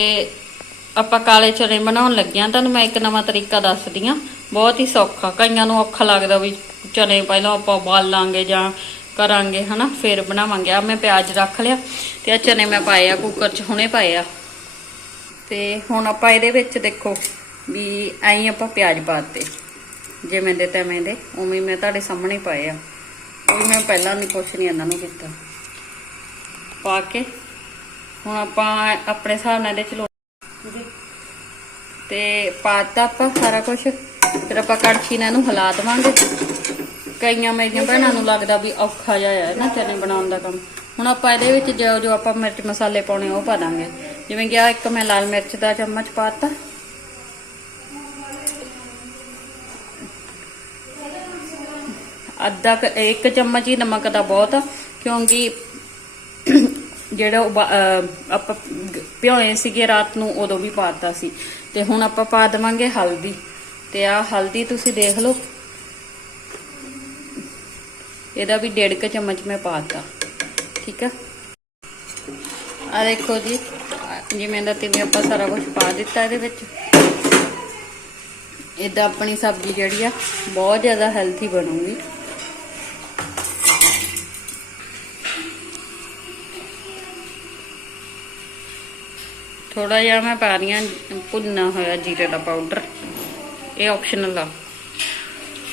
ਤੇ ਆਪਾਂ ਕਾਲੇ ਚਨੇ ਬਣਾਉਣ ਲੱਗਿਆ। ਤੁਹਾਨੂੰ ਮੈਂ ਇੱਕ ਨਵਾਂ ਤਰੀਕਾ ਦੱਸਦੀ ਆ ਬਹੁਤ ਹੀ ਸੌਖਾ। ਕਈਆਂ ਨੂੰ ਔਖਾ ਲੱਗਦਾ ਵੀ ਚਨੇ ਪਹਿਲਾਂ ਆਪਾਂ ਉਬਾਲਾਂਗੇ ਜਾਂ ਕਰਾਂਗੇ, ਹਨਾ? ਫਿਰ ਬਣਾਵਾਂਗੇ। ਆ ਮੈਂ ਪਿਆਜ਼ ਰੱਖ ਲਿਆ ਤੇ ਆ ਚਨੇ ਮੈਂ ਪਾਏ ਆ ਕੁੱਕਰ 'ਚ ਹੁਣੇ ਪਾਏ ਆ। ਤੇ ਹੁਣ ਆਪਾਂ ਇਹਦੇ ਵਿੱਚ ਦੇਖੋ ਵੀ ਐਂ ਆਪਾਂ ਪਿਆਜ਼ ਪਾਤੇ ਜਿਵੇਂ ਦੇ ਤਵੇਂ ਦੇ, ਉਵੇਂ ਮੈਂ ਤੁਹਾਡੇ ਸਾਹਮਣੇ ਪਾਏ ਆ। ਕੋਈ ਮੈਂ ਪਹਿਲਾਂ ਨਹੀਂ ਕੁਛ ਨਹੀਂ ਇਹਨਾਂ ਨੂੰ ਕੀਤਾ। ਪਾ ਕੇ ਹੁਣ ਆਪਾਂ ਆਪਣੇ ਹਿਸਾਬ ਨਾਲ ਇਹਦੇ ਚ ਲੋ ਤੇ ਪਾਤਾ ਆਪਾਂ ਸਾਰਾ ਕੁਝ ਫਿਰ ਆਪਾਂ ਕੜਛੀ ਨਾਲ ਇਹਨੂੰ ਹਿਲਾ ਦੇਵਾਂਗੇ। ਕਈਆਂ ਮੇਰੀਆਂ ਭੈਣਾਂ ਨੂੰ ਲੱਗਦਾ ਵੀ ਔਖਾ ਜਿਹਾ ਹੈ ਨਾ ਚਨੇ ਬਣਾਉਣ ਦਾ ਕੰਮ। ਹੁਣ ਆਪਾਂ ਇਹਦੇ ਵਿੱਚ ਜੋ ਜੋ ਆਪਾਂ ਮਿਰਚ ਮਸਾਲੇ ਪਾਉਣੇ ਉਹ ਪਾ ਦਾਂਗੇ। ਜਿਵੇਂ ਕਿ ਆ ਇੱਕ ਮੈਂ ਲਾਲ ਮਿਰਚ ਦਾ ਚਮਚ ਪਾਤਾ। ਅੱਧਾ ਇੱਕ ਚਮਚ ਹੀ ਨਮਕ ਦਾ ਬਹੁਤ ਕਿਉਂਕਿ ਜਿਹੜਾ ਆਪਾਂ ਗ- ਭਿਓਏ ਸੀਗੇ ਰਾਤ ਨੂੰ, ਉਦੋਂ ਵੀ ਪਾਤਾ ਸੀ। ਤੇ ਹੁਣ ਆਪਾਂ ਪਾ ਦੇਵਾਂਗੇ ਹਲਦੀ। ਤੇ ਆ ਹਲਦੀ ਤੁਸੀਂ ਦੇਖ ਲਓ। ਇਹਦਾ ਵੀ ਡੇਢ ਕੁ ਚਮਚ ਮੈਂ ਪਾਤਾ। ਠੀਕ ਆ? ਆ ਦੇਖੋ ਜੀ। ਜਿਵੇਂ ਦਾ ਤਿਵੇਂ ਆਪਾਂ ਸਾਰਾ ਕੁਝ ਪਾ ਦਿੱਤਾ ਇਹਦੇ ਵਿੱਚ। ਇਦਾਂ ਆਪਣੀ ਸਬਜ਼ੀ ਜਿਹੜੀ ਆ, ਬਹੁਤ ਜ਼ਿਆਦਾ ਹੈਲਥੀ ਬਣੂਗੀ। ਥੋੜਾ ਜਿਹਾ ਮੈਂ ਪਾ ਰਹੀ ਹਾਂ ਭੁੰਨਾ ਹੋਇਆ ਜੀਰੇ ਦਾ ਪਾਊਡਰ ਇਹ ਆਪਸ਼ਨਲ ਆ।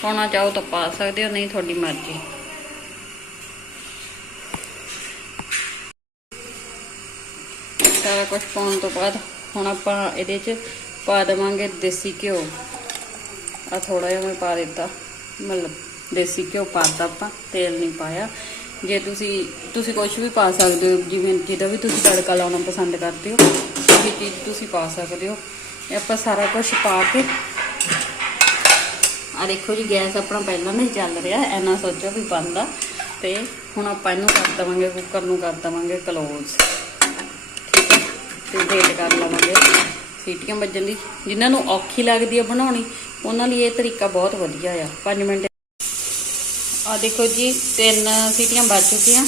ਪਾਉਣਾ ਚਾਹੋ ਤਾਂ ਪਾ ਸਕਦੇ ਹੋ, ਨਹੀਂ ਤੁਹਾਡੀ ਮਰਜ਼ੀ। ਸਾਰਾ ਕੁਝ ਪਾਉਣ ਤੋਂ ਬਾਅਦ ਹੁਣ ਆਪਾਂ ਇਹਦੇ 'ਚ ਪਾ ਦੇਵਾਂਗੇ ਦੇਸੀ ਘਿਓ। ਆ ਥੋੜਾ ਜਿਹਾ ਮੈਂ ਪਾ ਦਿੱਤਾ। ਮਤਲਬ ਦੇਸੀ ਘਿਓ ਪਾਤਾ ਆਪਾਂ, ਤੇਲ ਨਹੀਂ ਪਾਇਆ। ਜੇ ਤੁਸੀਂ ਤੁਸੀਂ ਕੁਝ ਵੀ ਪਾ ਸਕਦੇ ਹੋ, ਜਿਵੇਂ ਜਿਹਦਾ ਵੀ ਤੁਸੀਂ ਤੜਕਾ ਲਾਉਣਾ ਪਸੰਦ ਕਰਦੇ ਹੋ ਇਹ ਚੀਜ਼ ਤੁਸੀਂ ਪਾ ਸਕਦੇ ਹੋ। ਇਹ ਆਪਾਂ ਸਾਰਾ ਕੁਝ ਪਾ ਕੇ ਆ ਦੇਖੋ ਜੀ, ਗੈਸ ਆਪਣਾ ਪਹਿਲਾਂ ਨਹੀਂ ਚੱਲ ਰਿਹਾ, ਐਨਾ ਸੋਚੋ ਵੀ ਬੰਦ ਆ। ਤੇ ਹੁਣ ਆਪਾਂ ਇਹਨੂੰ ਕਰ ਦਵਾਂਗੇ ਕੁੱਕਰ ਨੂੰ ਕਰ ਦਵਾਂਗੇ ਕਲੋਜ਼ ਤੇ ਵੇਟ ਕਰ ਲਵਾਂਗੇ। ਸੀਟੀਆਂ ਵੱਜਣ ਦੀ, ਜਿਨ੍ਹਾਂ ਨੂੰ ਔਖੀ ਲੱਗਦੀ ਆ ਬਣਾਉਣੀ, ਉਹਨਾਂ ਲਈ ਇਹ ਤਰੀਕਾ ਬਹੁਤ ਵਧੀਆ ਆ। 5 ਮਿੰਟ ਆ ਦੇਖੋ ਜੀ, ਤਿੰਨ ਸੀਟੀਆਂ ਵੱਜ ਚੁੱਕੀਆਂ।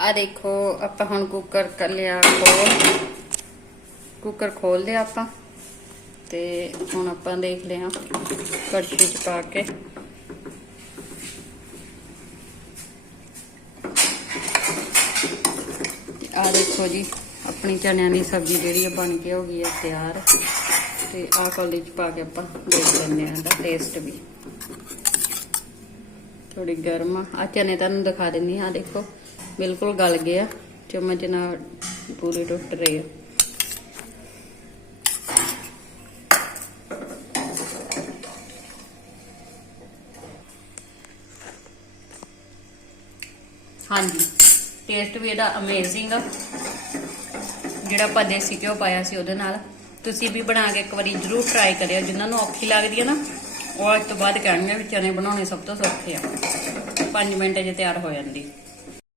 ਆ ਦੇਖੋ, ਆਪਾਂ ਹੁਣ ਕੁੱਕਰ ਕਰ ਲਿਆ ਖੋਲ। ਕੁੱਕਰ ਖੋਲ ਲਿਆ ਆਪਾਂ। ਤੇ ਹੁਣ ਆਪਾਂ ਦੇਖ ਲਿਆ ਕੜਛੀ ਚ ਪਾ ਕੇ। ਆ ਦੇਖੋ ਜੀ ਆਪਣੀ ਚਨਿਆਂ ਦੀ ਸਬਜ਼ੀ ਜਿਹੜੀ ਆ ਬਣ ਕੇ ਹੋ ਗਈ ਹੈ ਤਿਆਰ। ਤੇ ਆਹ ਕੌਲੀ ਚ ਪਾ ਕੇ ਆਪਾਂ ਦੇਖ ਲੈਂਦੇ ਆ ਇਹਦਾ ਟੇਸਟ ਵੀ। ਥੋੜੀ ਗਰਮ ਆ। ਆਹ ਚਨੇ ਤੁਹਾਨੂੰ ਦਿਖਾ ਦਿੰਨੀ ਆ ਦੇਖੋ, ਬਿਲਕੁਲ ਗਲ ਗਏ ਆ, ਚਮਚ ਨਾਲ ਪੂਰੇ ਟੁੱਟ ਰਹੇ ਆ। ਹਾਂਜੀ ਟੇਸਟ ਵੀ ਇਹਦਾ ਅਮੇਜ਼ਿੰਗ ਆ। ਜਿਹੜਾ ਆਪਾਂ ਦੇਸੀ ਘਿਓ ਪਾਇਆ ਸੀ ਉਹਦੇ ਨਾਲ, ਤੁਸੀਂ ਵੀ ਬਣਾ ਕੇ ਇੱਕ ਵਾਰੀ ਜਰੂਰ ਟਰਾਈ ਕਰਿਓ ਜਿਨ੍ਹਾਂ ਨੂੰ ਔਖੀ ਲੱਗਦੀ ਹੈ ਨਾ, ਉਹ ਅੱਜ ਤੋਂ ਬਾਅਦ ਕਹਿਣਗੇ ਵੀ ਚਨੇ ਬਣਾਉਣੇ ਸਭ ਤੋਂ ਸੌਖੇ ਆ। 5 ਮਿੰਟ 'ਚ ਤਿਆਰ ਹੋ ਜਾਂਦੀ।